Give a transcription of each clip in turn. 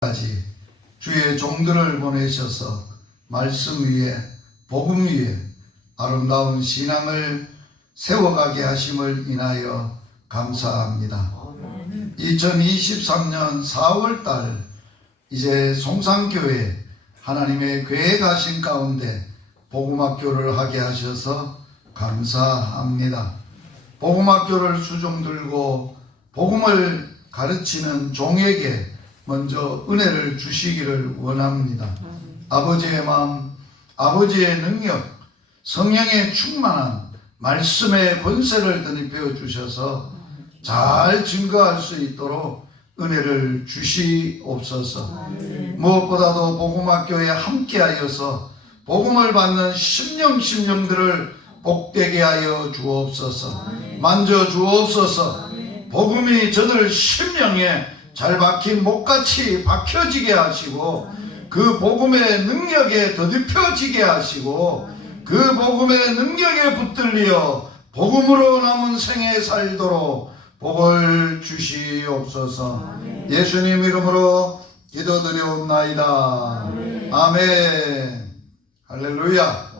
까지 주의 종들을 보내셔서 말씀 위에 복음 위에 아름다운 신앙을 세워가게 하심을 인하여 감사합니다. 2023년 4월달 이제 송산교회 하나님의 계획하신 가운데 복음학교를 하게 하셔서 감사합니다. 복음학교를 수종 들고 복음을 가르치는 종에게 먼저 은혜를 주시기를 원합니다. 아버지의 마음, 아버지의 능력, 성령의 충만한 말씀의 권세를 드립혀 주셔서 잘 증거할 수 있도록 은혜를 주시옵소서. 무엇보다도 복음학교에 함께하여서 복음을 받는 심령들을 복되게 하여 주옵소서. 만져 주옵소서. 복음이 저들 심령에 잘 박힌 목같이 박혀지게 하시고 그 복음의 능력에 더듬혀지게 하시고 그 복음의 능력에 붙들려 복음으로 남은 생에 살도록 복을 주시옵소서. 예수님 이름으로 기도드리옵나이다. 아멘. 할렐루야.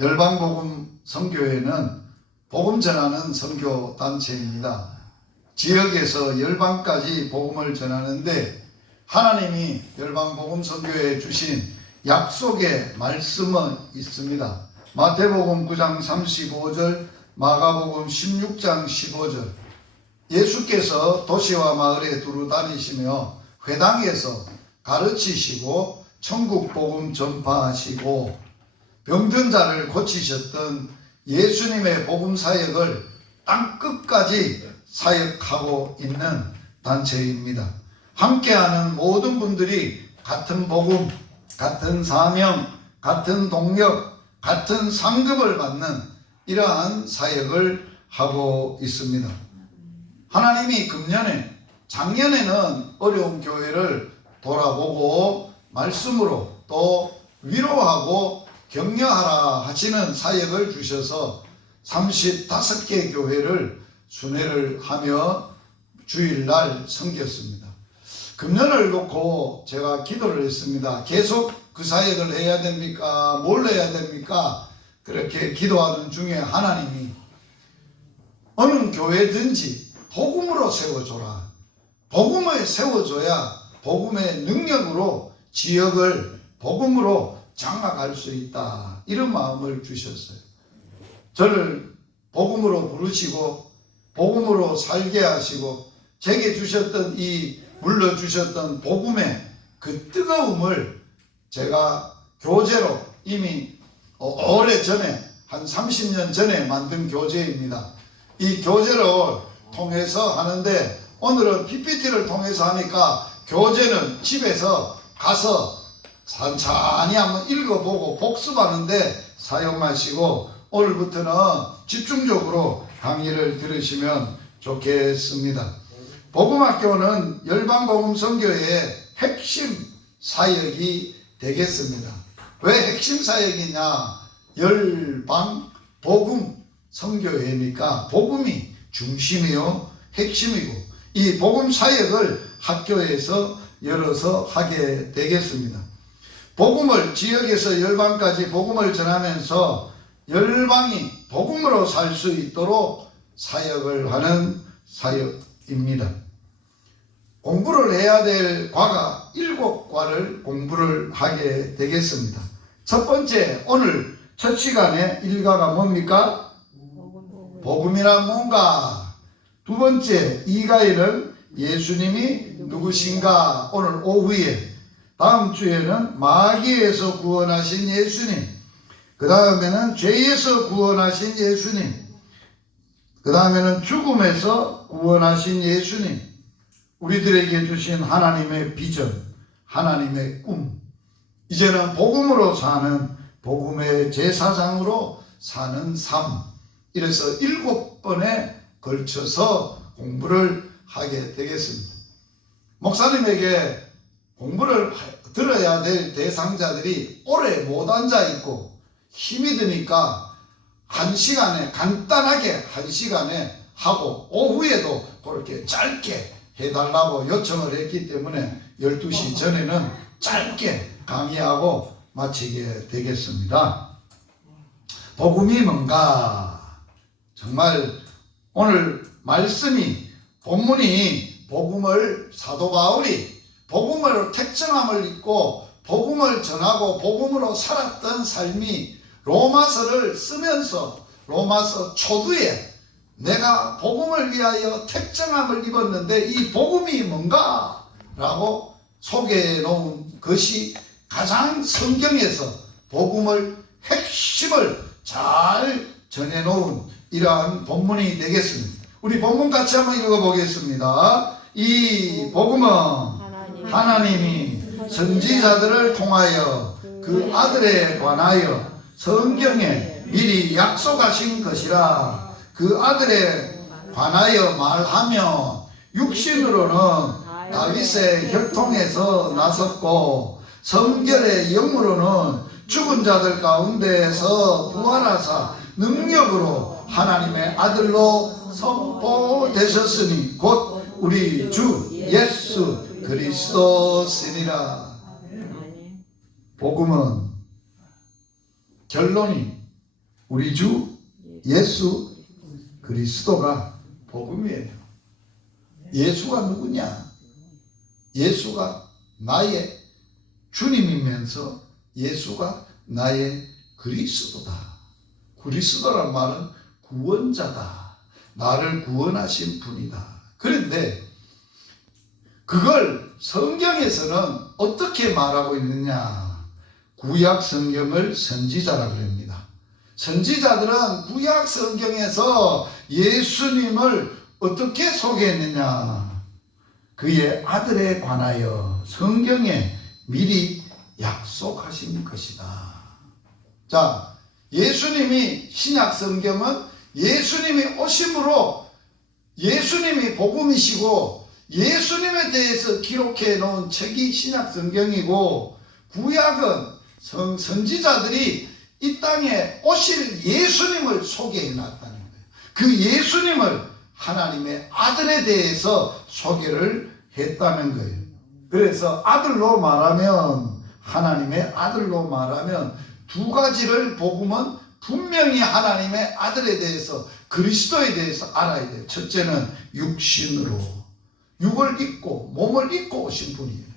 열방복음 선교회는 복음 전하는 선교 단체입니다. 지역에서 열방까지 복음을 전하는데 하나님이 열방복음 선교회에 주신 약속의 말씀은 있습니다. 마태복음 9장 35절, 마가복음 16장 15절. 예수께서 도시와 마을에 두루 다니시며 회당에서 가르치시고 천국 복음 전파하시고 병든 자를 고치셨던 예수님의 복음 사역을 땅끝까지 사역하고 있는 단체입니다. 함께하는 모든 분들이 같은 복음, 같은 사명, 같은 동력, 같은 상급을 받는 이러한 사역을 하고 있습니다. 하나님이 금년에, 작년에는 어려운 교회를 돌아보고 말씀으로 또 위로하고 격려하라 하시는 사역을 주셔서 35개 교회를 순회를 하며 주일날 섬겼습니다. 금년을 놓고 제가 기도를 했습니다. 계속 그 사역을 해야 됩니까? 뭘 해야 됩니까? 그렇게 기도하는 중에 하나님이 어느 교회든지 복음으로 세워줘라. 복음을 세워줘야 복음의 능력으로 지역을 복음으로 장악할 수 있다. 이런 마음을 주셨어요. 저를 복음으로 부르시고 복음으로 살게 하시고 제게 주셨던 이 물려주셨던 복음의 그 뜨거움을 제가 교재로 이미 오래전에 한 30년 전에 만든 교재입니다. 이 교재를 통해서 하는데 오늘은 PPT를 통해서 하니까 교재는 집에서 가서 천천히 한번 읽어보고 복습하는데 사용하시고 오늘부터는 집중적으로 강의를 들으시면 좋겠습니다. 복음학교는 열방복음 선교회의 핵심 사역이 되겠습니다. 왜 핵심 사역이냐? 열방복음 선교회니까 복음이 중심이요 핵심이고 이 복음 사역을 학교에서 열어서 하게 되겠습니다. 복음을 지역에서 열방까지 복음을 전하면서 열방이 복음으로 살 수 있도록 사역을 하는 사역입니다. 공부를 해야 될 과가 7과를 공부를 하게 되겠습니다. 첫 번째, 오늘 첫 시간에 일과가 뭡니까? 복음이란 뭔가. 두 번째, 이과에는 예수님이 누구신가? 오늘 오후에. 다음 주에는 마귀에서 구원하신 예수님. 그 다음에는 죄에서 구원하신 예수님. 그 다음에는 죽음에서 구원하신 예수님. 우리들에게 주신 하나님의 비전, 하나님의 꿈. 이제는 복음으로 사는 복음의 제사장으로 사는 삶. 이래서 7번에 걸쳐서 공부를 하게 되겠습니다. 목사님에게 공부를 들어야 될 대상자들이 오래 못 앉아있고 힘이 드니까 간단하게 한 시간에 하고 오후에도 그렇게 짧게 해달라고 요청을 했기 때문에 12시 전에는 짧게 강의하고 마치게 되겠습니다. 복음이 뭔가? 정말 오늘 말씀이, 본문이 복음을, 사도 바울이 복음을 택정함을 입고 복음을 전하고 복음으로 살았던 삶이 로마서를 쓰면서 로마서 초두에 내가 복음을 위하여 택정함을 입었는데 이 복음이 뭔가? 라고 소개해 놓은 것이 가장 성경에서 복음을 핵심을 잘 전해 놓은 이러한 본문이 되겠습니다. 우리 본문 같이 한번 읽어보겠습니다. 이 복음은 하나님이 선지자들을 통하여 그 아들에 관하여 성경에 미리 약속하신 것이라. 그 아들에 관하여 말하며 육신으로는 다윗의 혈통에서 나섰고 성결의 영으로는 죽은 자들 가운데에서 부활하사 능력으로 하나님의 아들로 선포되셨으니 곧 우리 주 예수 그리스도시니라. 복음은 결론이 우리 주 예수 그리스도가 복음이에요. 예수가 누구냐? 예수가 나의 주님이면서 예수가 나의 그리스도다. 그리스도란 말은 구원자다. 나를 구원하신 분이다. 그런데 그걸 성경에서는 어떻게 말하고 있느냐? 구약 성경을 선지자라고 합니다. 선지자들은 구약 성경에서 예수님을 어떻게 소개했느냐? 그의 아들에 관하여 성경에 미리 약속하신 것이다. 자, 예수님이 신약 성경은 예수님이 오심으로 예수님이 복음이시고 예수님에 대해서 기록해 놓은 책이 신약 성경이고 구약은 선지자들이 이 땅에 오실 예수님을 소개해 놨다는 거예요. 그 예수님을 하나님의 아들에 대해서 소개를 했다는 거예요. 그래서 아들로 말하면, 하나님의 아들로 말하면 두 가지를 복음은 분명히 하나님의 아들에 대해서, 그리스도에 대해서 알아야 돼요. 첫째는 육신으로, 육을 입고 몸을 입고 오신 분이에요.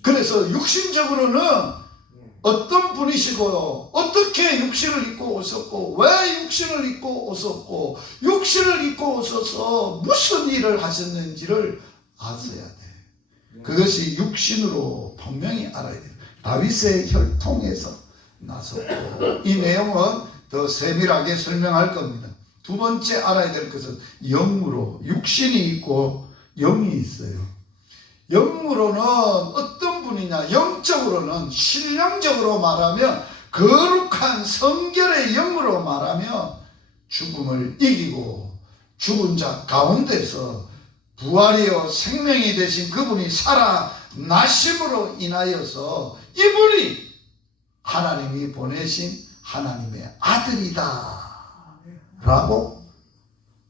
그래서 육신적으로는 어떤 분이시고 어떻게 육신을 입고 오셨고 왜 육신을 입고 오셨고 육신을 입고 오셔서 무슨 일을 하셨는지를 아셔야 돼. 그것이 육신으로 분명히 알아야 돼요. 다윗의 혈통에서 나섰고, 이 내용은 더 세밀하게 설명할 겁니다. 두 번째 알아야 될 것은 영으로, 육신이 있고 영이 있어요. 영으로는 어떤 분이냐? 영적으로는, 신령적으로 말하면 거룩한 성결의 영으로 말하면 죽음을 이기고 죽은 자 가운데서 부활이요 생명이 되신 그분이 살아나심으로 인하여서 이분이 하나님이 보내신 하나님의 아들이다 라고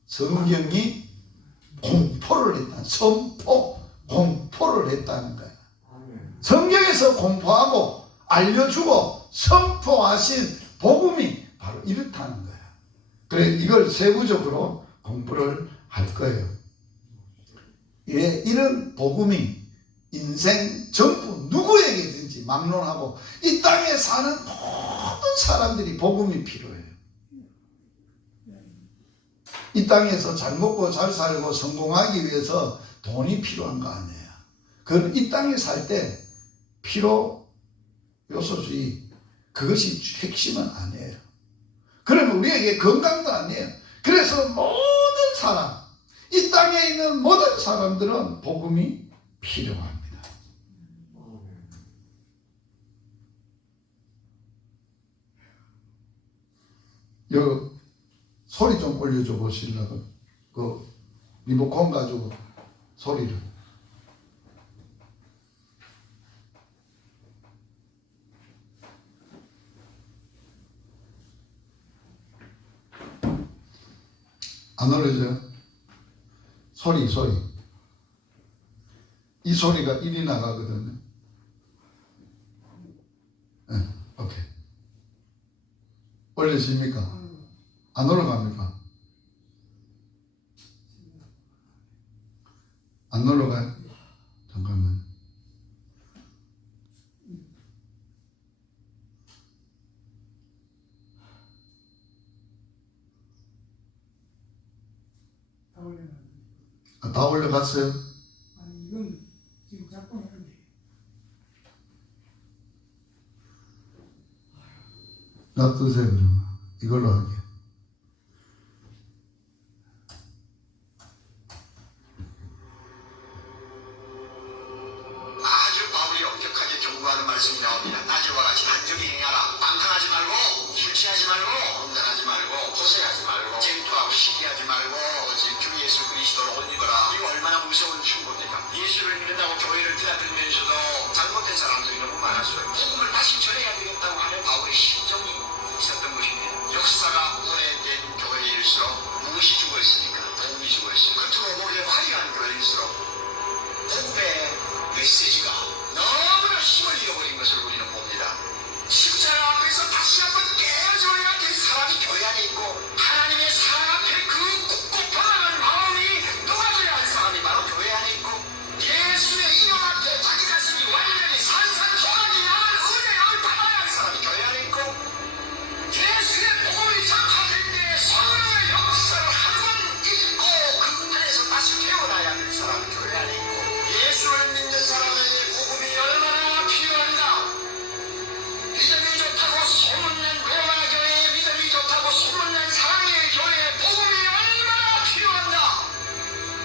성경이 공포를 했다. 공포를 했다는 거예요. 성경에서 공포하고 알려주고 선포하신 복음이 바로 이렇다는 거예요. 그래, 이걸 세부적으로 공부를 할 거예요. 예, 이런 복음이 인생 전부 누구에게든지 막론하고 이 땅에 사는 모든 사람들이 복음이 필요해요. 이 땅에서 잘 먹고 잘 살고 성공하기 위해서 돈이 필요한 거 아니에요. 그건 이 땅에 살 때 필요 요소지, 그것이 핵심은 아니에요. 그러면 우리에게 건강도 아니에요. 그래서 모든 사람, 이 땅에 있는 모든 사람들은 복음이 필요합니다. 요 소리 좀 올려줘 보시려고, 그 리모컨 가지고 소리를. 안 올려져요? 소리. 이 소리가 이리 나가거든요. 네, 오케이. 올려집니까? 안 올라갑니까? 안 올라가요? 잠깐만. 다 올라갔어요? 아니 이건 지금 작동하는데. 놔두세요 그러면. 이걸로 하게. 아주 바울이 엄격하게 경고하는 말씀이 나옵니다. 낮에와 같이 단정히 행하라. 방탕하지 말고, 술 취하지 말고, 음란하지 말고, 호색하지 말고, 쟁투하고 시기하지 말고, 오직 주 예수 그리스도를 옷 입어라. 이거 얼마나 무서운 충고입니까? 예수를 믿는다고 교회를 드나들면서도 잘못된 사람들이 너무 많았어요. 복음을 다시 전해야 되겠다고 하는 바울의 심정이 있었던 것입니다. 역사가 오래된 교회일수록 무엇이 죽어있으니까? 복음이 죽어있으니까. 겉으로 보기에 화려한 교회일수록 복음의 메시지가 너무나 힘을 잃어버린 것을 우리는 봅니다. 십자가 앞에서 다시 한번 깨어져야 될 사람이 교회 안에 있고 하나님의 사랑 앞에 그 굳고 변화한 마음이 녹아져야 할 사람이 바로 교회 안에 있고 예수의 이름 앞에 자기 자신이 완전히 산산조각이 나는 은혜를 받아야 할 사람이 교회 안에 있고 예수의 복음이 전파될 때 성령의 역사를 한 번 읽고 그 안에서 다시 깨어나야 될 사람이 교회 안에 있고 예수를 믿는 사람에게 복음이 얼마나 필요한가? 믿음이 좋다고 소문난 로마 교회, 믿음이 좋다고 소문난 사랑의 교회, 복음이 얼마나 필요한가?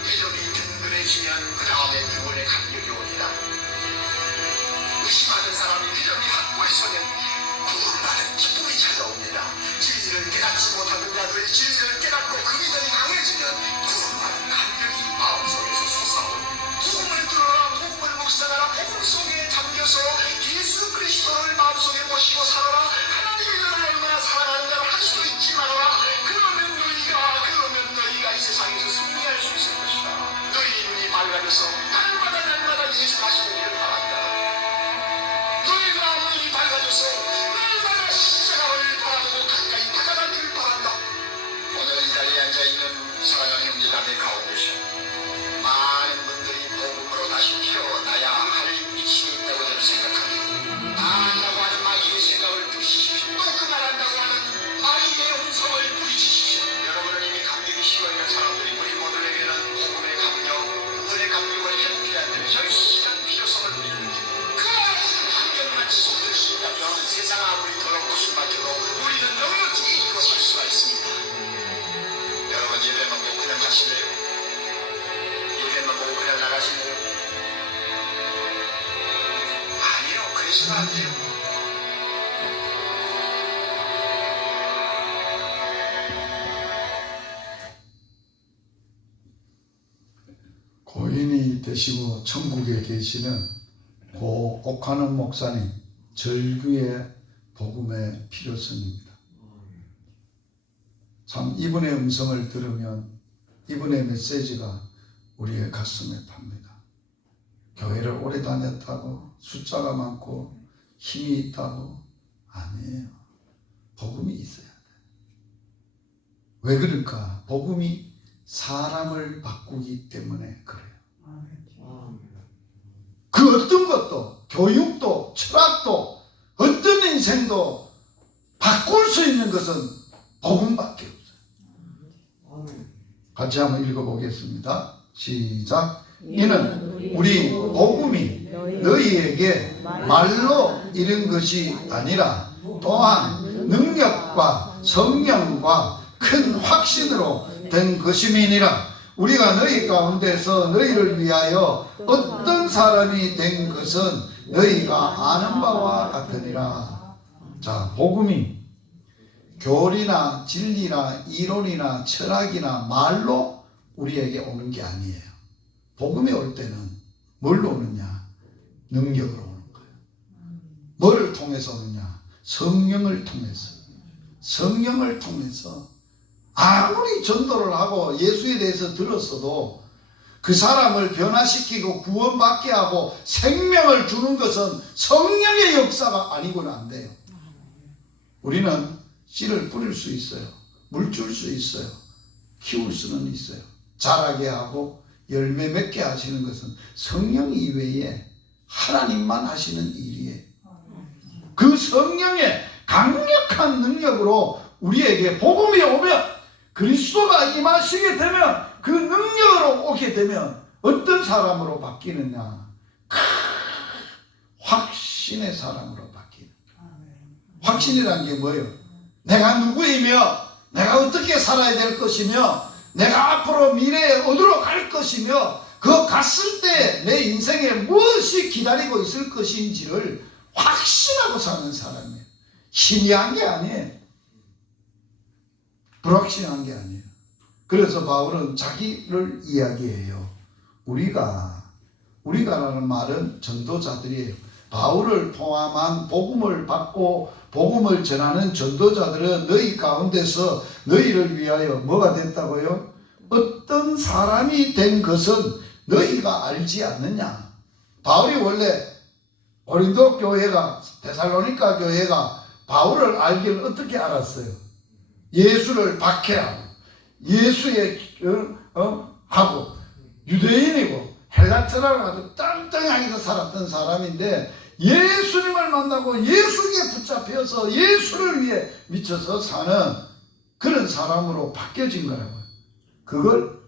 믿음이 든든해지면 그 다음에 그분의 감격이 오리라. 의심하는 사람이 믿음이 확고히 서면 구원받은 기쁨이 찾아옵니다. 진리를 깨닫지 못하는 자들이 진리를 깨닫고 그 믿음이 강해지면 구원받은 감격이 마음속에서 솟아옵니다. 복음을 들어라, 복음을 묵상하라, 복음 속에 잠겨서 예수 그리스도를 마음속에 모시고 살아라. 하나님이 너를 얼마나 사랑하는가를 할 수 있지 말아라. 그러면 너희가 이 세상에서 승리할 수 있을 것이다. 너희 눈이 밝아져서 날마다 예수 하시기를 바란다. 너희가 눈이 밝아져서 날마다 십자가를 바라보고 가까이 다가가기를 바란다. 오늘 이 자리에 앉아있는 사랑하는 형제자매 가운데서 많은 분들이 복음으로 다시 피어나야 할 위치에 있다고 저는 생각합니다. 말한다고 하는 마귀의 생각을 부리십시오. 또 그 말한다고 하는 마귀의 음성을 부리십시오. 여러분은 이미 감격이 식어있는 사람들이 우리 모두에게는 복음의 감격, 은혜의 감격을 회복해야 되는 절실한 필요성을 우리는 느낍니다. 그 같은 감격만 지속될 수 있다면 세상 아무리 더럽고 숨막혀도 우리는 넉넉히 잊고 살 수가 있습니다. 여러분 예배만 보고 그냥 가실래요? 예배만 보고 그냥 나가실래요? 아니요, 그러시면 안 돼요. 고인이 되시고 천국에 계시는 고 옥하는 목사님 절규의 복음의 필요성입니다. 참 이분의 음성을 들으면 이분의 메시지가 우리의 가슴에 팝니다. 교회를 오래 다녔다고 숫자가 많고 힘이 있다고 아니에요. 복음이 있어야 돼. 왜 그럴까? 복음이 사람을 바꾸기 때문에 그래요. 그 어떤 것도 교육도 철학도 어떤 인생도 바꿀 수 있는 것은 복음밖에 없어요. 같이 한번 읽어보겠습니다. 시작. 이는 우리 복음이 너희에게 말로 이른 것이 아니라 또한 능력과 성령과 큰 확신으로 된 것임이니라. 우리가 너희 가운데서 너희를 위하여 어떤 사람이 된 것은 너희가 아는 바와 같으니라. 자, 복음이 교리나 진리나 이론이나 철학이나 말로 우리에게 오는 게 아니에요. 복음이 올 때는 뭘로 오느냐? 능력으로 오는 거예요. 뭐를 통해서 오느냐? 성령을 통해서. 성령을 통해서 아무리 전도를 하고 예수에 대해서 들었어도 그 사람을 변화시키고 구원받게 하고 생명을 주는 것은 성령의 역사가 아니고는 안 돼요. 우리는 씨를 뿌릴 수 있어요. 물 줄 수 있어요. 키울 수는 있어요. 자라게 하고 열매 맺게 하시는 것은 성령 이외에 하나님만 하시는 일이에요. 그 성령의 강력한 능력으로 우리에게 복음이 오면, 그리스도가 임하시게 되면, 그 능력으로 오게 되면 어떤 사람으로 바뀌느냐? 확신의 사람으로 바뀌는. 확신이란 게 뭐예요? 내가 누구이며 내가 어떻게 살아야 될 것이며 내가 앞으로 미래에 어디로 갈 것이며 그 갔을 때 내 인생에 무엇이 기다리고 있을 것인지를 확신하고 사는 사람이에요. 희미한 게 아니에요. 불확실한 게 아니에요. 그래서 바울은 자기를 이야기해요. 우리가라는 말은 전도자들이에요. 바울을 포함한 복음을 받고 복음을 전하는 전도자들은 너희 가운데서 너희를 위하여 뭐가 됐다고요? 어떤 사람이 된 것은 너희가 알지 않느냐? 바울이 원래 고린도 교회가, 데살로니가 교회가 바울을 알기를 어떻게 알았어요? 예수를 박해하고 예수의 하고 유대인이고 헬라 철학을 아주 짱짱하게 살았던 사람인데, 예수님을 만나고 예수께 붙잡혀서 예수를 위해 미쳐서 사는 그런 사람으로 바뀌어진 거라고요. 그걸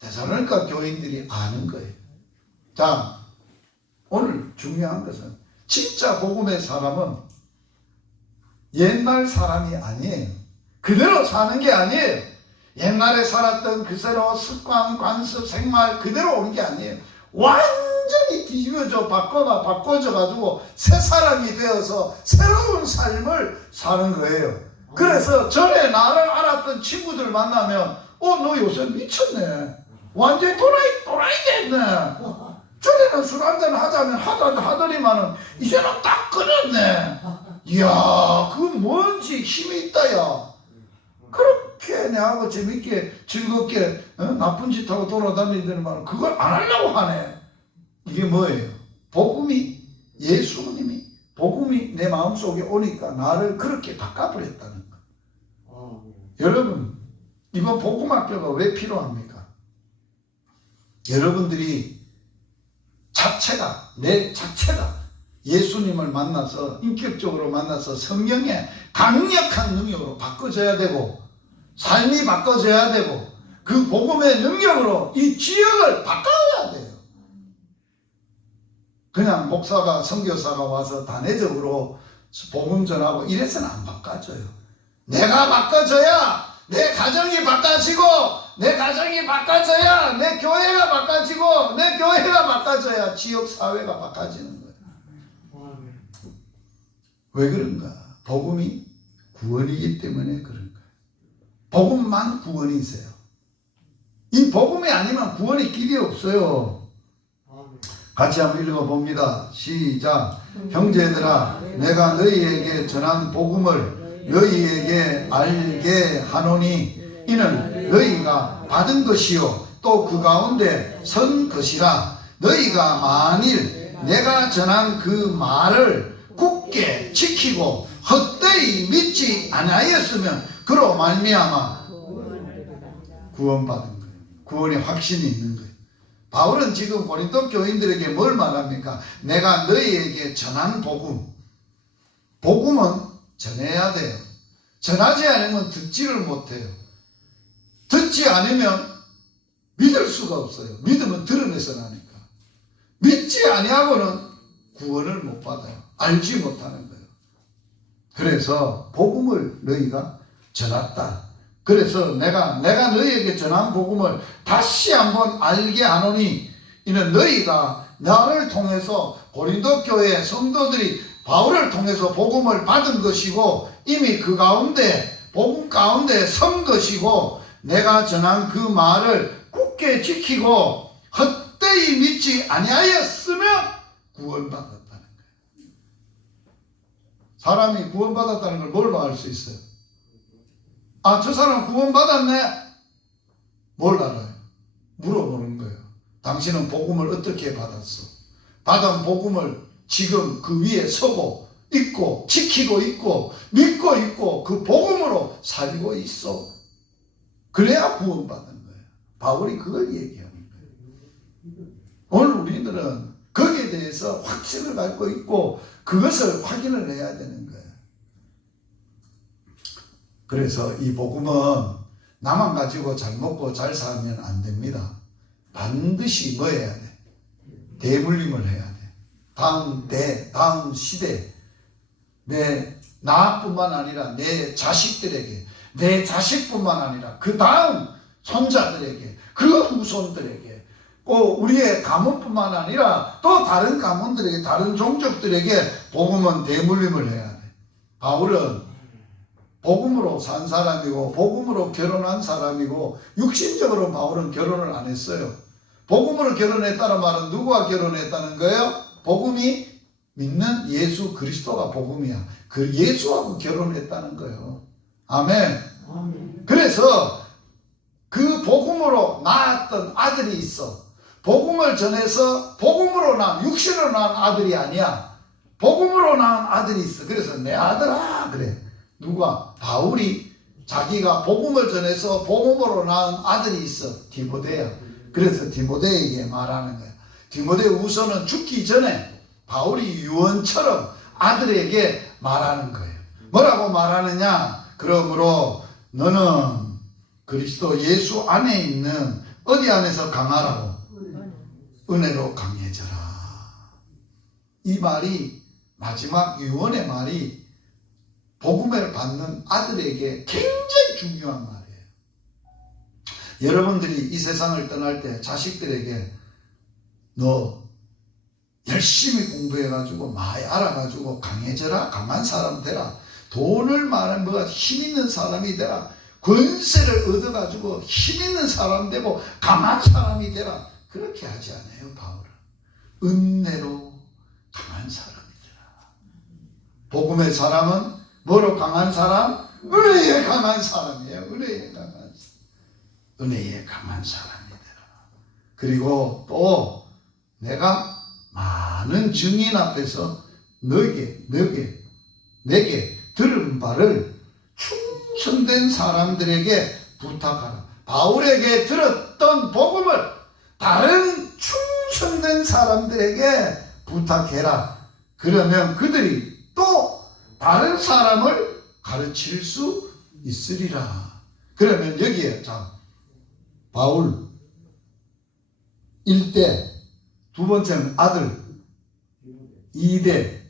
데살로니가 교인들이 아는 거예요. 자, 오늘 중요한 것은 진짜 복음의 사람은 옛날 사람이 아니에요. 그대로 사는 게 아니에요. 옛날에 살았던 그대로 습관, 관습, 생활 그대로 오는 게 아니에요. 완전히 뒤집어져 바꿔져 가지고 새 사람이 되어서 새로운 삶을 사는 거예요. 그래서 전에 나를 알았던 친구들 만나면 너 요새 미쳤네. 완전히 또라이 됐네. 전에는 술 한잔 하자면 하더니만은 이제는 딱 끊었네. 이야, 그건 뭔지 힘이 있다, 야. 그렇게 내하고 재밌게 즐겁게 나쁜 짓 하고 돌아다니더니만 그걸 안 하려고 하네. 이게 뭐예요? 복음이, 예수님이 복음이 내 마음속에 오니까 나를 그렇게 바꿔버렸다는 거. 여러분, 이번 복음학교가 왜 필요합니까? 여러분들이 내 자체가 예수님을 만나서 인격적으로 만나서 성령의 강력한 능력으로 바꿔져야 되고, 삶이 바꿔져야 되고, 그 복음의 능력으로 이 지역을 바꿔야 돼요. 그냥 목사가, 선교사가 와서 단회적으로 복음 전하고 이래서는 안 바꿔져요. 내가 바꿔져야 내 가정이 바꿔지고, 내 가정이 바꿔져야 내 교회가 바꿔지고, 내 교회가 바꿔져야 지역 사회가 바꿔지는 거예요. 왜 그런가? 복음이 구원이기 때문에 그런 거예요. 복음만 구원이세요. 이 복음이 아니면 구원의 길이 없어요. 같이 한번 읽어봅니다. 시작. 형제들아, 내가 너희에게 전한 복음을 너희에게 알게 하노니 이는 너희가 받은 것이요 또 그 가운데 선 것이라. 너희가 만일 내가 전한 그 말을 굳게 지키고 헛되이 믿지 아니하였으면 그로 말미암아 구원받은 거예요. 구원의 확신이 있는 거예요. 바울은 지금 고린도 교인들에게 뭘 말합니까? 내가 너희에게 전한 복음은 전해야 돼요. 전하지 않으면 듣지를 못해요. 듣지 않으면 믿을 수가 없어요. 믿으면 들음에서 나니까. 믿지 아니하고는 구원을 못 받아요. 알지 못하는 거예요. 그래서 복음을 너희가 전했다. 그래서 내가 너희에게 전한 복음을 다시 한번 알게 하노니 이는 너희가 나를 통해서 고린도 교회 성도들이 바울을 통해서 복음을 받은 것이고 이미 그 가운데 복음 가운데 선 것이고 내가 전한 그 말을 굳게 지키고 헛되이 믿지 아니하였으면 구원받았다는 거예요. 사람이 구원받았다는 걸 뭘로 알 수 있어요? 저 사람 구원받았네? 뭘 알아요? 물어보는 거예요. 당신은 복음을 어떻게 받았어? 받은 복음을 지금 그 위에 서고 있고 지키고 있고 믿고 있고 그 복음으로 살고 있어. 그래야 구원받는 거예요. 바울이 그걸 얘기하는 거예요. 오늘 우리들은 거기에 대해서 확신을 갖고 있고 그것을 확인을 해야 되는 거예요. 그래서 이 복음은 나만 가지고 잘 먹고 잘 살면 안 됩니다. 반드시 뭐 해야 돼? 대물림을 해야 돼. 다음 시대, 나뿐만 아니라 내 자식들에게, 내 자식뿐만 아니라 그 다음 손자들에게, 그 후손들에게, 꼭 우리의 가문뿐만 아니라 또 다른 가문들에게, 다른 종족들에게 복음은 대물림을 해야 돼. 바울은 복음으로 산 사람이고 복음으로 결혼한 사람이고 육신적으로 바울은 결혼을 안 했어요. 복음으로 결혼했다는 말은 누구와 결혼했다는 거예요? 복음이 믿는 예수 그리스도가 복음이야. 그 예수하고 결혼했다는 거예요. 아멘. 그래서 그 복음으로 낳았던 아들이 있어. 복음을 전해서 복음으로 낳은, 육신으로 낳은 아들이 아니야. 복음으로 낳은 아들이 있어. 그래서 내 아들아 그래. 누가? 바울이 자기가 복음을 전해서 복음으로 낳은 아들이 있어. 디모데야. 그래서 디모데에게 말하는 거야. 디모데 우서는 죽기 전에 바울이 유언처럼 아들에게 말하는 거예요. 뭐라고 말하느냐? 그러므로 너는 그리스도 예수 안에 있는 어디 안에서 강하라고? 은혜로 강해져라. 이 말이 마지막 유언의 말이 복음을 받는 아들에게 굉장히 중요한 말이에요. 여러분들이 이 세상을 떠날 때 자식들에게 너 열심히 공부해가지고 많이 알아가지고 강해져라. 강한 사람 되라. 돈을 많은 뭐가 힘 있는 사람이 되라. 권세를 얻어가지고 힘 있는 사람 되고 강한 사람이 되라. 그렇게 하지 않아요. 바울은 은혜로 강한 사람이 되라. 복음의 사람은 뭐로 강한 사람? 은혜에 강한 사람이에요. 은혜에 강한 사람. 은혜에 강한 사람이 되라. 그리고 또 내가 많은 증인 앞에서 내게 들은 바를 충성된 사람들에게 부탁하라. 바울에게 들었던 복음을 다른 충성된 사람들에게 부탁해라. 그러면 그들이 또 다른 사람을 가르칠 수 있으리라. 그러면 여기에 자 바울 1대 두 번째는 아들 2대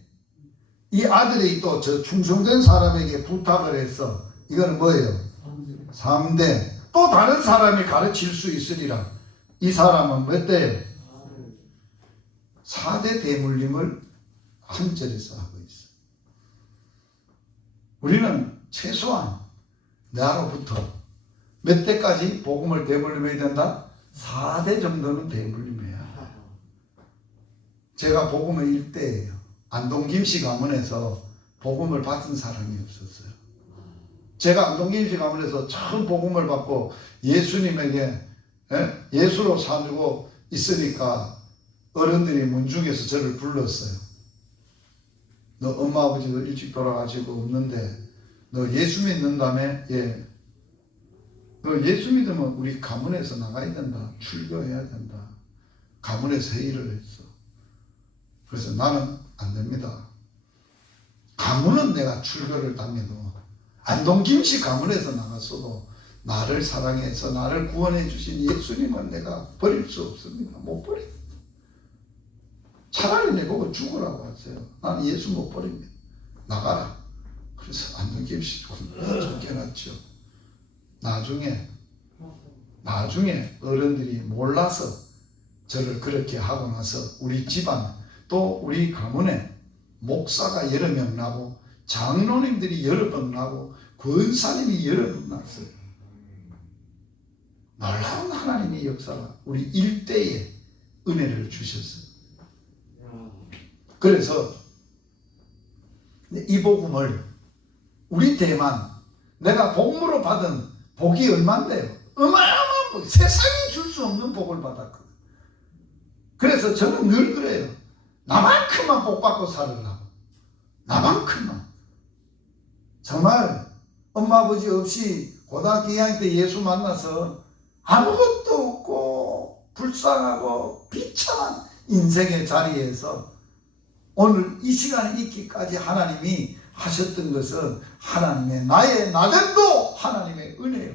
이 아들이 또 저 충성된 사람에게 부탁을 했어. 이거는 뭐예요? 3대 또 다른 사람이 가르칠 수 있으리라. 이 사람은 몇 대예요? 4대 대물림을 한 절에서 하고 있어. 우리는 최소한 나로부터 몇 대까지 복음을 대물림해야 된다? 4대 정도는 대물림해야 돼. 제가 복음의 1대예요. 안동 김씨 가문에서 복음을 받은 사람이 없었어요. 제가 안동 김씨 가문에서 처음 복음을 받고 예수님에게 예수로 살고 있으니까 어른들이 문중에서 저를 불렀어요. 너 엄마 아버지도 일찍 돌아가시고 없는데 너 예수 믿는다며? 예. 너 예수 믿으면 우리 가문에서 나가야 된다. 출교해야 된다. 가문에서 회의를 했어. 그래서 나는 안 됩니다. 가문은 내가 출교를 당해도 안동 김씨 가문에서 나갔어도 나를 사랑해서 나를 구원해 주신 예수님은 내가 버릴 수 없습니다. 못 버립니다. 차라리 내보고 죽으라고 하세요. 나는 예수 못 버립니다. 나가라. 그래서 안동 김씨 쫓겨났죠. 나중에 어른들이 몰라서 저를 그렇게 하고 나서 우리 집안 또 우리 가문에 목사가 여러 명 나고 장로님들이 여러 번 나고 권사님이 여러 번 났어요. 놀라운 하나님의 역사가 우리 일대에 은혜를 주셨어요. 그래서 이 복음을 우리 대만 내가 복음으로 받은 복이 얼마인데요? 어마어마한 복, 세상이 줄 수 없는 복을 받았거든. 그래서 저는 늘 그래요. 나만큼만 복받고 살으려고. 나만큼만. 정말 엄마 아버지 없이 고등학교 2학년 때 예수 만나서 아무것도 없고 불쌍하고 비참한 인생의 자리에서 오늘 이 시간에 있기까지 하나님이 하셨던 것은 하나님의 나의 나됨도 하나님의 은혜예요.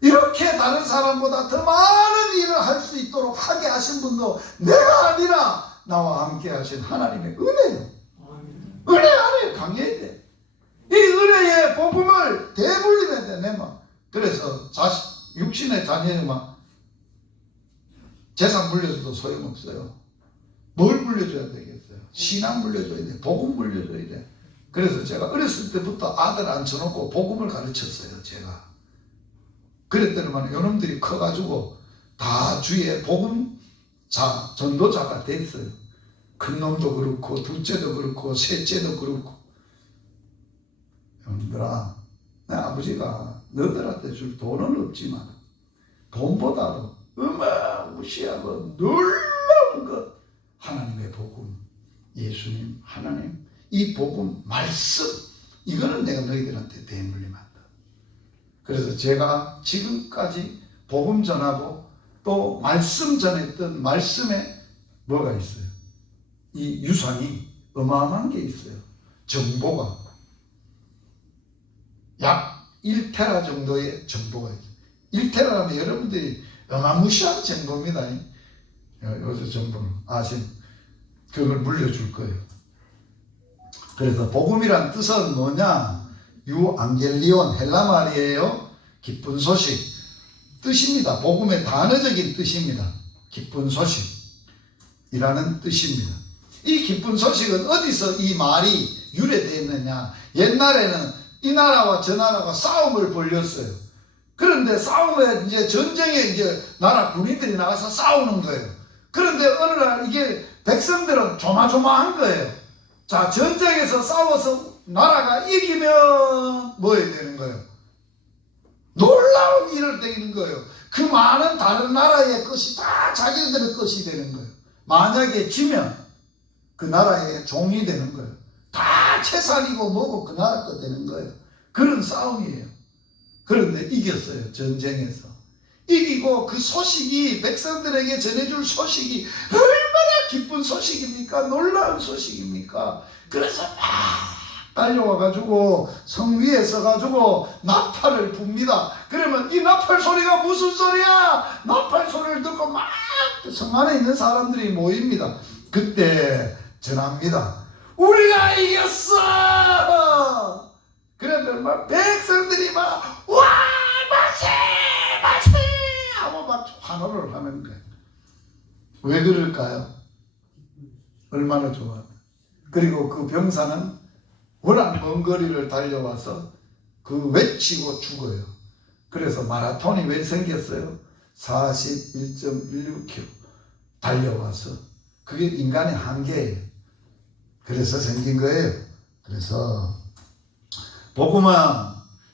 이렇게 다른 사람보다 더 많은 일을 할 수 있도록 하게 하신 분도 내가 아니라 나와 함께 하신 하나님의 은혜예요. 은혜 안에 강해야 돼. 이 은혜의 복음을 대물림해야 돼, 내 맘. 그래서 육신의 자녀에만 재산 물려줘도 소용없어요. 뭘 물려줘야 되겠어요? 신앙 물려줘야 돼. 복음 물려줘야 돼. 그래서 제가 어렸을 때부터 아들 앉혀놓고 복음을 가르쳤어요, 제가. 그랬더니만 요놈들이 커가지고 다 주위에 복음자, 전도자가 됐어요. 큰 놈도 그렇고, 둘째도 그렇고, 셋째도 그렇고. 여러분들아, 내 아버지가 너희들한테 줄 돈은 없지만 돈보다도 어마무시하고 놀라운 것, 하나님의 복음, 예수님, 하나님, 이 복음, 말씀, 이거는 내가 너희들한테 대물림한다. 그래서 제가 지금까지 복음 전하고 또 말씀 전했던 말씀에 뭐가 있어요? 이 유산이 어마어마한 게 있어요. 정보가 약 1테라 정도의 정보가 있어요. 1테라라면 여러분들이 어마무시한 정보입니다. 요새 정보는 그걸 물려줄 거예요. 그래서 복음이란 뜻은 뭐냐? 유앙겔리온, 헬라 말이에요. 기쁜 소식 뜻입니다. 복음의 단어적인 뜻입니다. 기쁜 소식이라는 뜻입니다. 이 기쁜 소식은 어디서 이 말이 유래되어 있느냐? 옛날에는 이 나라와 저 나라가 싸움을 벌였어요. 그런데 싸움에 이제 전쟁에 이제 나라 군인들이 나가서 싸우는 거예요. 그런데 어느 날 이게 백성들은 조마조마한 거예요. 자, 전쟁에서 싸워서 나라가 이기면 뭐 해야 되는 거예요? 놀라운 일을 되는 거예요. 그 많은 다른 나라의 것이 다 자기들의 것이 되는 거예요. 만약에 지면 그 나라의 종이 되는 거예요. 다 재산이고 뭐고 그 나라 거 되는 거예요. 그런 싸움이에요. 그런데 이겼어요. 전쟁에서. 이기고 그 소식이 백성들에게 전해줄 소식이 얼마나 기쁜 소식입니까? 놀라운 소식입니까? 그래서 막 달려와가지고 성 위에 서가지고 나팔을 붑니다. 그러면 이 나팔 소리가 무슨 소리야? 나팔 소리를 듣고 막 성 안에 있는 사람들이 모입니다. 그때 전합니다. 우리가 이겼어! 그러면 막 백성들이 막 와! 만세! 만세! 하고 막 환호를 하는 거예요. 왜 그럴까요? 얼마나 좋아. 그리고 그 병사는 워낙 먼 거리를 달려와서 그 외치고 죽어요. 그래서 마라톤이 왜 생겼어요? 41.16km 달려와서. 그게 인간의 한계예요. 그래서 생긴 거예요. 그래서 복음은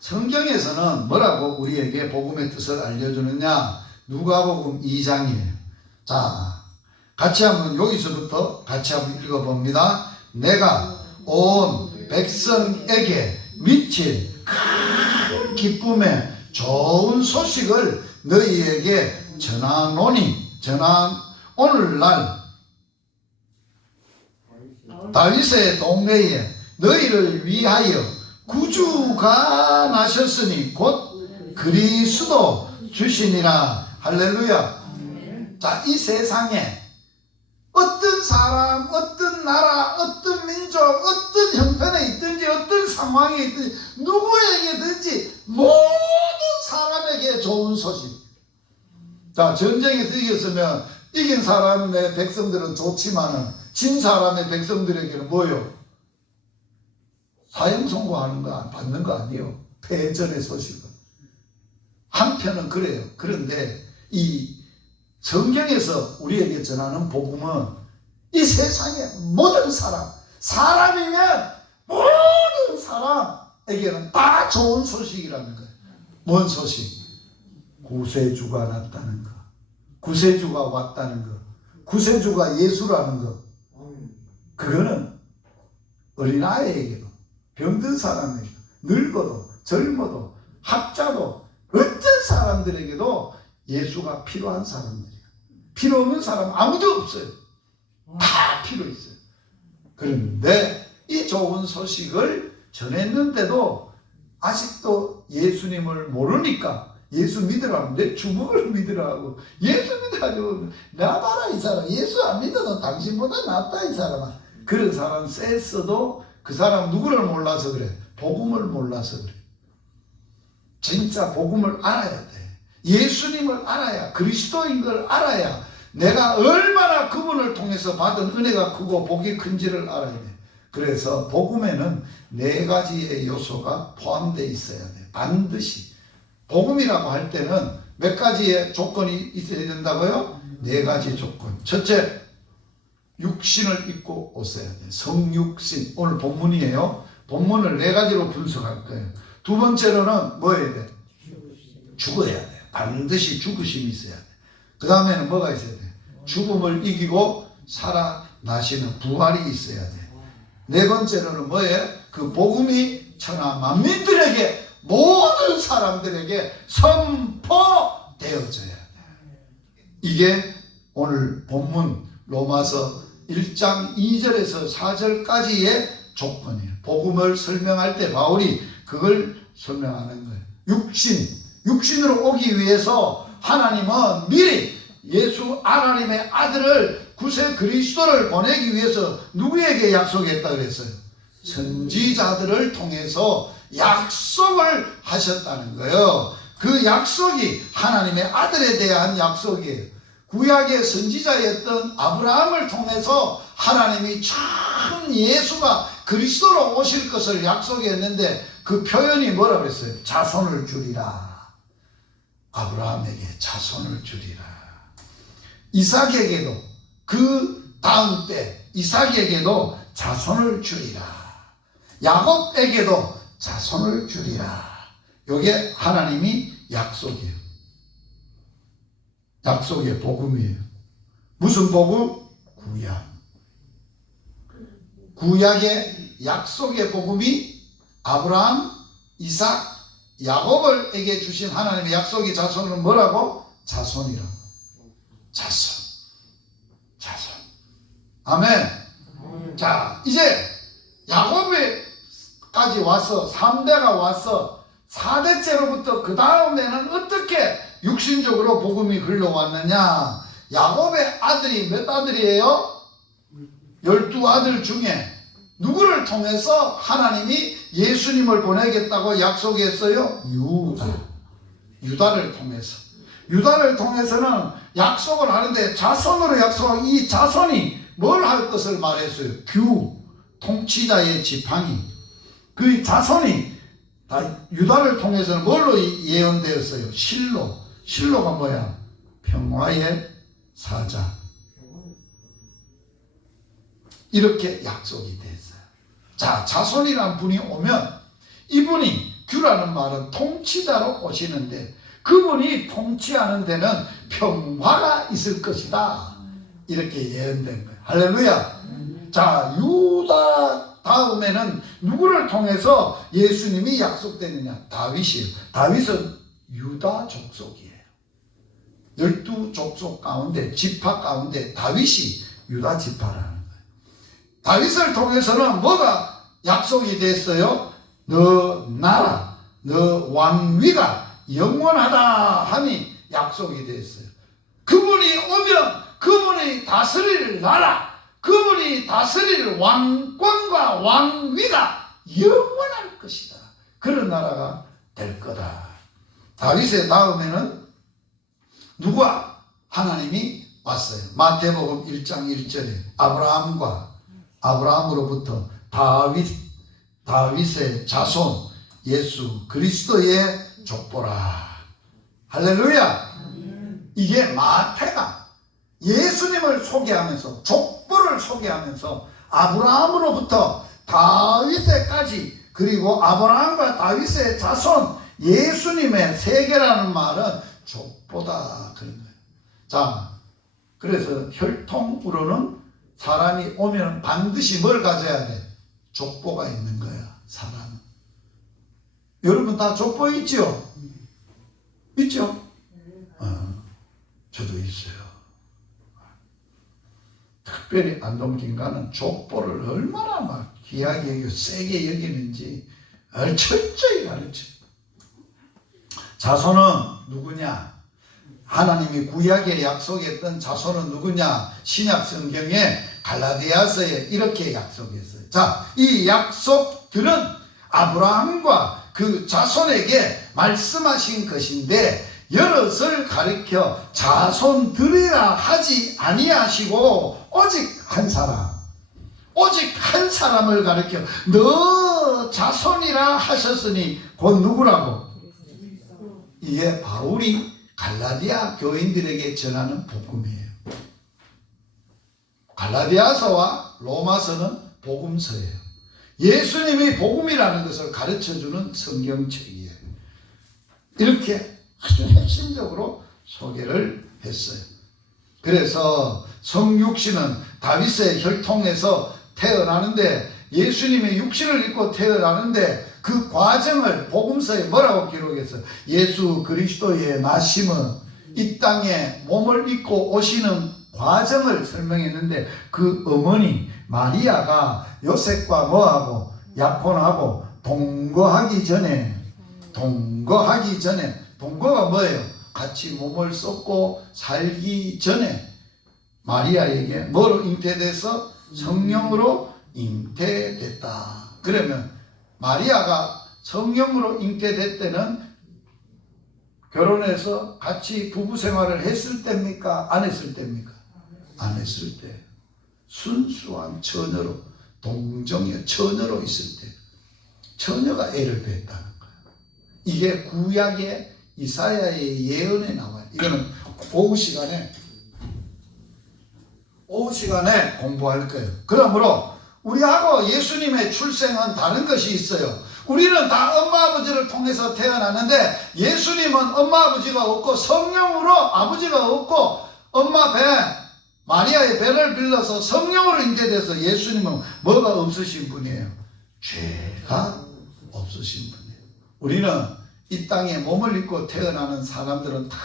성경에서는 뭐라고 우리에게 복음의 뜻을 알려주느냐? 누가복음 2장이에요. 자, 같이 한번 여기서부터 같이 한번 읽어봅니다. 내가 온 백성에게 미칠 큰 기쁨의 좋은 소식을 너희에게 전하노니 오늘날 다윗의 동네에 너희를 위하여 구주가 나셨으니 곧 그리스도 주시니라. 할렐루야. 자, 이 세상에 어떤 사람, 어떤 나라, 어떤 민족, 어떤 형편에 있든지 어떤 상황에 있든지 누구에게든지 모든 사람에게 좋은 소식. 자, 전쟁에서 이겼으면 이긴 사람의 백성들은 좋지만은 진 사람의 백성들에게는 뭐요? 사형 선고하는 거 받는 거 아니에요. 패전의 소식은. 한편은 그래요. 그런데 이 성경에서 우리에게 전하는 복음은 이 세상의 모든 사람이면 모든 사람에게는 다 좋은 소식이라는 거예요. 뭔 소식? 구세주가 났다는 거. 구세주가 왔다는 거. 구세주가 예수라는 것, 그거는 어린아이에게도 병든 사람에게도 늙어도 젊어도 학자도 어떤 사람들에게도 예수가 필요한 사람들이에요. 필요 없는 사람 아무도 없어요. 다 필요 있어요. 그런데 이 좋은 소식을 전했는데도 아직도 예수님을 모르니까 예수 믿으라고 내 주먹을 믿으라고 예수 믿어가지고 나 봐라 이 사람 예수 안 믿어도 당신보다 낫다 이 사람아. 그런 사람 쎄써도 그 사람 누구를 몰라서 그래. 복음을 몰라서 그래. 진짜 복음을 알아야 돼. 예수님을 알아야 그리스도인 걸 알아야 내가 얼마나 그분을 통해서 받은 은혜가 크고 복이 큰지를 알아야 돼. 그래서 복음에는 4가지의 요소가 포함되어 있어야 돼. 반드시. 복음이라고 할 때는 몇 가지의 조건이 있어야 된다고요? 4가지 조건. 첫째, 육신을 입고 오셔야 돼. 성육신. 오늘 본문이에요. 본문을 4가지로 분석할 거예요. 두 번째로는 뭐 해야 돼? 죽어야 돼. 반드시 죽으심이 있어야 돼. 그 다음에는 뭐가 있어야 돼? 죽음을 이기고 살아나시는 부활이 있어야 돼. 4번째로는 뭐예요? 그 복음이 천하 만민들에게 모든 사람들에게 선포되어져야 돼. 이게 오늘 본문 로마서 1장 2절에서 4절까지의 조건이에요. 복음을 설명할 때 바울이 그걸 설명하는 거예요. 육신으로 오기 위해서 하나님은 미리 예수 하나님의 아들을 구세 그리스도를 보내기 위해서 누구에게 약속했다 그랬어요? 선지자들을 통해서 약속을 하셨다는 거예요. 그 약속이 하나님의 아들에 대한 약속이에요. 구약의 선지자였던 아브라함을 통해서 하나님이 참 예수가 그리스도로 오실 것을 약속했는데 그 표현이 뭐라고 했어요? 자손을 주리라. 아브라함에게 자손을 주리라. 이삭에게도 그 다음 때 이삭에게도 자손을 주리라. 야곱에게도 자손을 주리라. 이게 하나님이 약속이에요. 약속의 복음이에요. 무슨 복음? 구약. 구약의 약속의 복음이 아브라함, 이삭, 야곱에게 주신 하나님의 약속의 자손은 뭐라고? 자손이라고. 자손. 아멘. 자, 이제 야곱에까지 와서 3대가 와서 4대째로부터 그 다음에는 어떻게 육신적으로 복음이 흘러왔느냐? 야곱의 아들이 몇 아들이에요? 12아들 중에 누구를 통해서 하나님이 예수님을 보내겠다고 약속했어요? 유다를 통해서. 유다를 통해서는 약속을 하는데 자손으로 약속한 이 자손이 뭘 할 것을 말했어요? 통치자의 지팡이. 그 자손이 다 유다를 통해서는 뭘로 예언되었어요? 실로가 뭐야? 평화의 사자. 이렇게 약속이 됐어요. 자, 자손이란 분이 오면 이분이 규라는 말은 통치자로 오시는데 그분이 통치하는 데는 평화가 있을 것이다. 이렇게 예언된 거예요. 할렐루야. 자, 유다 다음에는 누구를 통해서 예수님이 약속되느냐? 다윗이에요. 다윗은 유다 족속이에요. 12족속 가운데 지파 가운데 다윗이 유다 지파라는 거예요. 다윗을 통해서는 뭐가 약속이 됐어요? 너 나라, 너 왕위가 영원하다 하니 약속이 됐어요. 그분이 오면 그분이 다스릴 나라, 그분이 다스릴 왕권과 왕위가 영원할 것이다. 그런 나라가 될 거다. 다윗의 다음에는 누가? 하나님이 왔어요. 마태복음 1장 1절에 아브라함으로부터 다윗의 자손 예수 그리스도의 족보라. 할렐루야. 이게 마태가 예수님을 소개하면서 족보를 소개하면서 아브라함으로부터 다윗에까지 그리고 아브라함과 다윗의 자손 예수님의 세계라는 말은 족보다 그런 거예요. 자, 그래서 혈통으로는 사람이 오면 반드시 뭘 가져야 돼? 족보가 있는 거야, 사람은. 여러분 다 족보 있죠? 있죠? 저도 있어요. 특별히 안동진가는 족보를 얼마나 막 귀하게 여기고 세게 여기는지 철저히 가르쳐. 자손은 누구냐? 하나님이 구약에 약속했던 자손은 누구냐? 신약 성경에 갈라디아서에 이렇게 약속했어요. 자, 이 약속들은 아브라함과 그 자손에게 말씀하신 것인데 여럿을 가리켜 자손들이라 하지 아니하시고 오직 한 사람을 가리켜 너 자손이라 하셨으니 곧 누구라고? 이게 바울이 갈라디아 교인들에게 전하는 복음이에요. 갈라디아서와 로마서는 복음서예요. 예수님이 복음이라는 것을 가르쳐주는 성경책이에요. 이렇게 아주 핵심적으로 소개를 했어요. 그래서 성육신은 다윗의 혈통에서 태어나는데 예수님의 육신을 입고 태어나는데 그 과정을 복음서에 뭐라고 기록했어요? 예수 그리스도의 나심은 이 땅에 몸을 입고 오시는 과정을 설명했는데 그 어머니 마리아가 요셉과 뭐하고 약혼하고 동거하기 전에 동거가 뭐예요? 같이 몸을 쏟고 살기 전에 마리아에게 뭐로 잉태돼서 성령으로 잉태됐다. 그러면 마리아가 성령으로 잉태될 때는 결혼해서 같이 부부 생활을 했을 때입니까? 안 했을 때입니까? 안 했을 때. 순수한 처녀로, 동정의 처녀로 있을 때 처녀가 애를 뱄다는 거예요. 이게 구약의 이사야의 예언에 나와요. 이거는 오후 시간에 공부할 거예요. 그러므로 우리하고 예수님의 출생은 다른 것이 있어요. 우리는 다 엄마 아버지를 통해서 태어났는데 예수님은 엄마 아버지가 없고 성령으로 아버지가 없고 엄마 배 마리아의 배를 빌려서 성령으로 잉태돼서 예수님은 뭐가 없으신 분이에요? 죄가 없으신 분이에요. 우리는 이 땅에 몸을 입고 태어나는 사람들은 다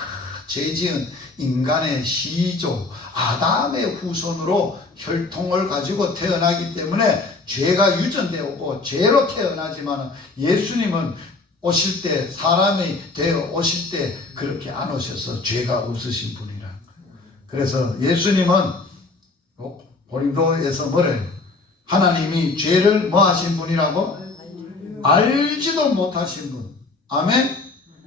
죄지은 인간의 시조 아담의 후손으로 혈통을 가지고 태어나기 때문에 죄가 유전되었고 죄로 태어나지만 예수님은 오실 때 사람이 되어 오실 때 그렇게 안 오셔서 죄가 없으신 분이라는 거예요. 그래서 예수님은 고린도에서 뭐래요? 하나님이 죄를 뭐 하신 분이라고? 알지도 못하신 분. 아멘?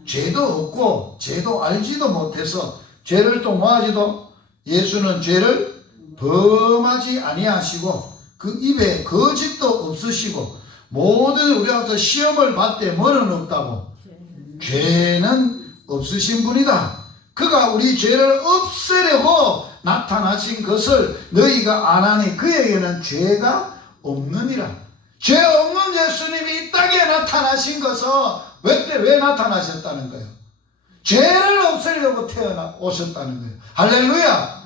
죄도 없고 죄도 알지도 못해서 죄를 또 뭐하지도 예수는 죄를 범하지 아니하시고 그 입에 거짓도 없으시고 모든 우리가 시험을 받되 뭐는 없다고? 죄는 없으신 분이다. 그가 우리 죄를 없애려고 나타나신 것을 너희가 안 하니 그에게는 죄가 없느니라. 죄 없는 예수님이 이 땅에 나타나신 것은 왜 나타나셨다는 거예요? 죄를 없애려고 오셨다는 거예요. 할렐루야.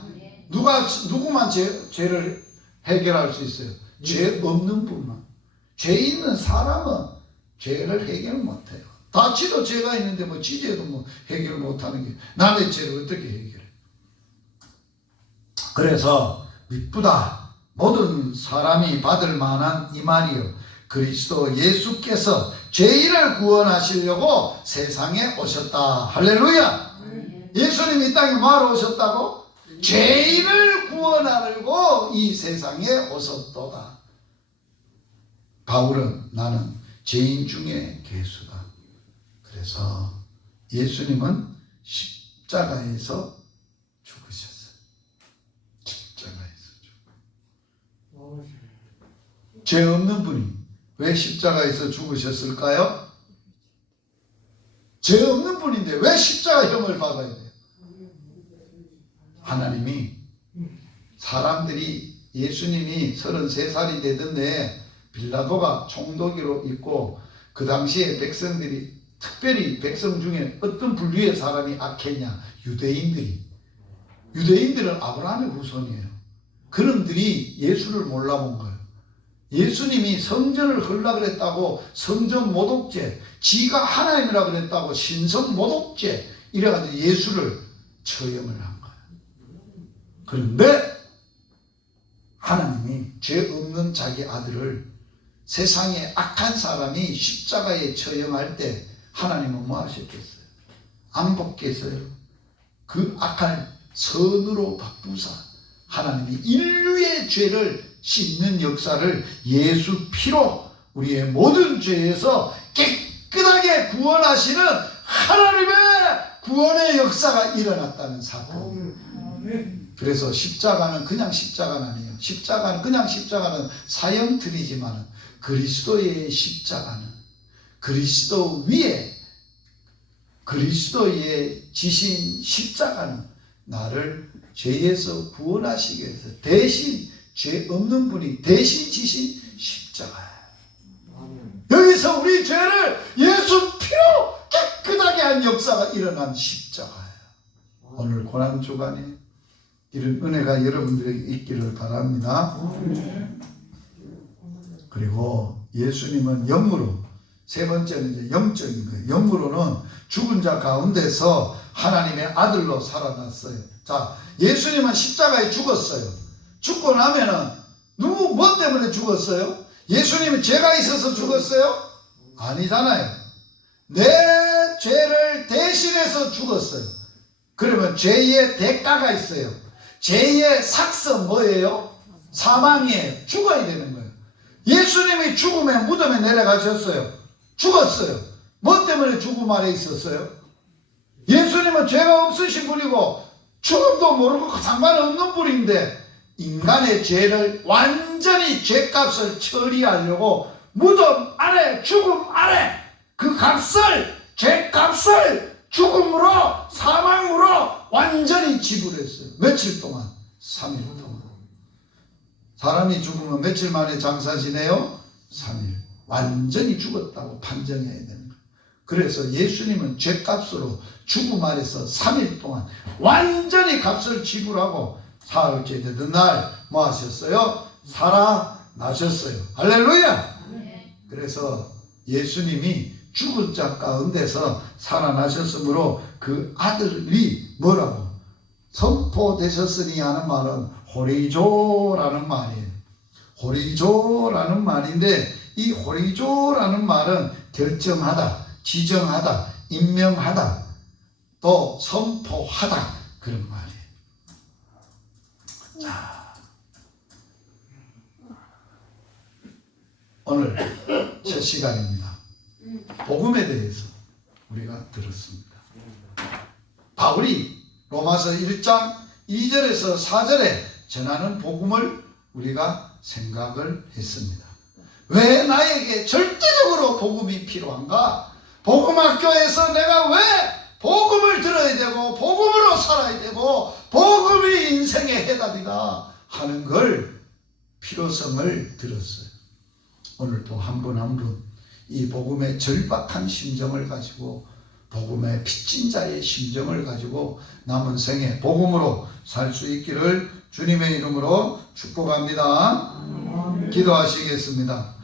누구만 죄를 해결할 수 있어요? 죄 없는 분만. 죄 있는 사람은 죄를 해결 못해요. 지도 죄가 있는데 뭐 지죄도 뭐 해결 못하는 게 남의 죄를 어떻게 해결해? 그래서 미쁘다. 모든 사람이 받을 만한 이 말이요. 그리스도 예수께서 죄인을 구원하시려고 세상에 오셨다. 할렐루야. 예수님이 이 땅에 뭐하러 오셨다고? 죄인을 구원하려고 이 세상에 오셨도다. 바울은 나는 죄인 중에 괴수다. 그래서 예수님은 십자가에서 죽으셨어요. 십자가에서 죽으셨어요. 죄 없는 분이 왜 십자가에서 죽으셨을까요? 죄 없는 분인데 왜 십자가형을 받아야 돼요? 하나님이 사람들이 예수님이 33살이 되던데 빌라도가 총독으로 있고 그 당시에 백성들이 특별히 백성 중에 어떤 분류의 사람이 악했냐? 유대인들이. 유대인들은 아브라함의 후손이에요. 그놈들이 예수를 몰라본 거예요. 예수님이 성전을 헐라 그랬다고 성전 모독죄, 지가 하나님이라 그랬다고 신성 모독죄 이래가지고 예수를 처형을 한 거예요. 그런데 하나님이 죄 없는 자기 아들을 세상에 악한 사람이 십자가에 처형할 때 하나님은 뭐 하셨겠어요? 안 복겠어요? 그 악한 선으로 바꾸사 하나님이 인류의 죄를 씻는 역사를 예수 피로 우리의 모든 죄에서 깨끗하게 구원하시는 하나님의 구원의 역사가 일어났다는 사건. 아멘. 그래서 십자가는 그냥 십자가는 아니에요. 십자가는 그냥 십자가는 사형틀이지만 그리스도의 십자가는 그리스도 위에 그리스도의 지신 십자가는 나를 죄에서 구원하시기 위해서 대신 죄 없는 분이 대신 지신 십자가예요. 여기서 우리 죄를 예수 피로 깨끗하게 한 역사가 일어난 십자가예요. 오늘 고난주간에 이런 은혜가 여러분들에게 있기를 바랍니다. 그리고 예수님은 영으로, 세 번째는 이제 영적인 거예요. 영으로는 죽은 자 가운데서 하나님의 아들로 살아났어요. 자, 예수님은 십자가에 죽었어요. 죽고 나면은 누구 뭐 때문에 죽었어요? 예수님은 죄가 있어서 죽었어요? 아니잖아요. 내 죄를 대신해서 죽었어요. 그러면 죄의 대가가 있어요. 죄의 삭성 뭐예요? 사망이에요. 죽어야 되는 거예요. 예수님이 죽음의 무덤에 내려가셨어요. 죽었어요. 뭐 때문에 죽음 아래 있었어요? 예수님은 죄가 없으신 분이고 죽음도 모르고 상관없는 분인데 인간의 죄를 완전히 죄값을 처리하려고 무덤 안에 죽음 안에 그 값을 죄값을 죽음으로 사망으로 완전히 지불했어요. 며칠 동안? 3일 동안. 사람이 죽으면 며칠 만에 장사 지내요? 3일. 완전히 죽었다고 판정해야 되는 거예요. 그래서 예수님은 죄값으로 죽음 아래서 3일 동안 완전히 값을 지불하고 사흘째 되던 날 뭐 하셨어요? 살아나셨어요. 할렐루야! 그래서 예수님이 죽은 자 가운데서 살아나셨으므로 그 아들이 뭐라고? 선포되셨으니 하는 말은 호리조라는 말이에요. 호리조라는 말인데 이 호리조라는 말은 결정하다, 지정하다, 임명하다, 또 선포하다 그런 말이에요. 자, 오늘 첫 시간입니다. 복음에 대해서 우리가 들었습니다. 바울이 로마서 1장 2절에서 4절에 전하는 복음을 우리가 생각을 했습니다. 왜 나에게 절대적으로 복음이 필요한가? 복음학교에서 내가 왜 복음을 들어야 되고 복음으로 살아야 되고 복음이 인생의 해답이다 하는 걸 필요성을 들었어요. 오늘도 한 분 한 분 이 복음의 절박한 심정을 가지고 복음의 빚진 자의 심정을 가지고 남은 생에 복음으로 살 수 있기를 주님의 이름으로 축복합니다. 기도하시겠습니다.